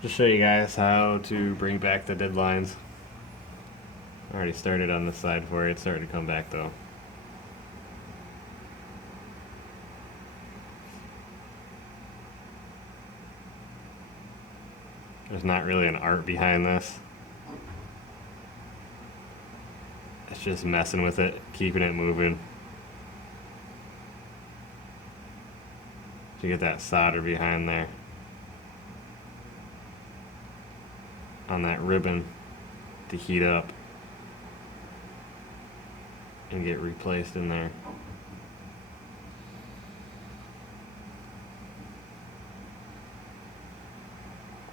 Just show you guys how to bring back the dead lines. I already started on this side for you. It's starting to come back though. There's not really an art behind this. It's just messing with it, keeping it moving. To get that solder behind there. On that ribbon to heat up and get replaced in there.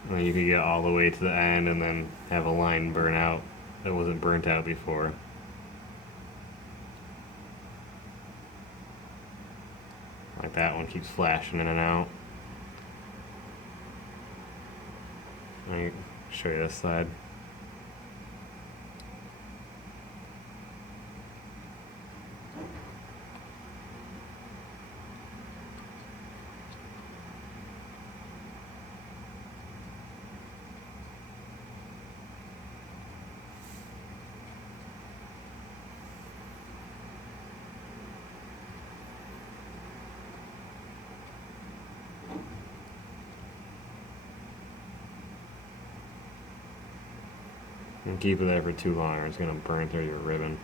And then you could get all the way to the end and then have a line burn out that wasn't burnt out before. Like that one keeps flashing in and out. Let me show you this side. And keep it there for too long or it's going to burn through your ribbon.